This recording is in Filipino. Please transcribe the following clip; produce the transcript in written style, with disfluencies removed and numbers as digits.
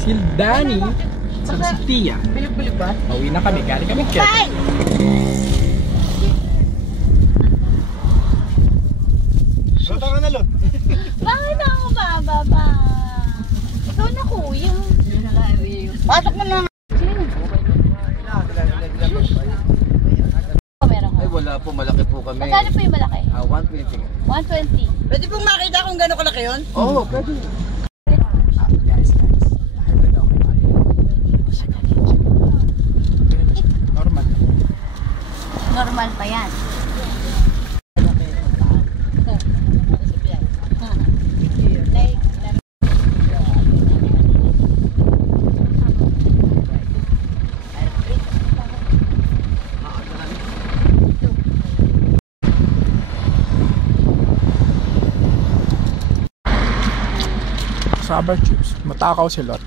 si Danny, at si Tia. Bilog-bilog ba? Pauwi na kami, galing kami Quezon. Rota ka na, Lot. Bakit ako bababa? Ikaw na kuya. Pasok mo lang. Meron Ay, wala po. Malaki po kami. Magkano po yung malaki? 120. 120. Pwede pong makita kung gano'n kalaki yun? Oo, pwede. Guys. Normal. Normal pa yan. Sabar chips. Matakaw si Lot.